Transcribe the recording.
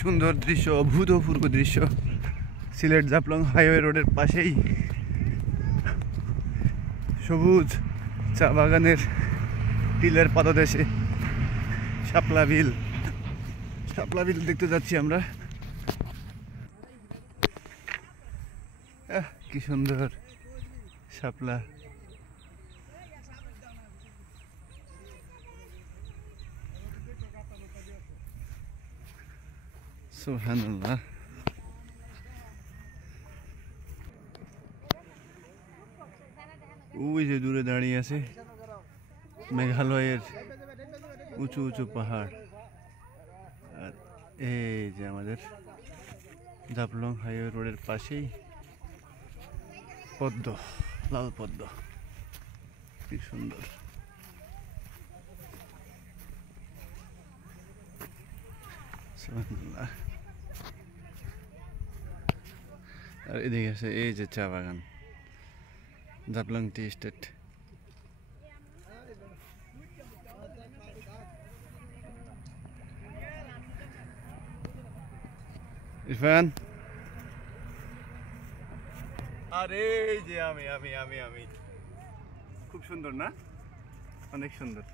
সুন্দর দৃশ্য, অভূতপূর্ব দৃশ্য। সিলেট জাফলং হাইওয়ে রোডের পাশেই সবুজ চা বাগানের টিলের পাদদেশে শাপলা বিল দেখতে যাচ্ছি আমরা। কি সুন্দর শাপলা। সুবহানাল্লাহ। ওই যে দূরে দাঁড়িয়ে আছে মেঘালয়ের উঁচু উঁচু পাহাড়। আর এই যে আমাদের জাফলং হাইওয়ে রোডের পাশেই পদ্ম, লাল পদ্ম, কি সুন্দর। আর এদিকে আছে এই যে চা বাগান, জাফলং টি এস্টেট। ইরফান, আরে এই যে আমি খুব সুন্দর না, অনেক সুন্দর।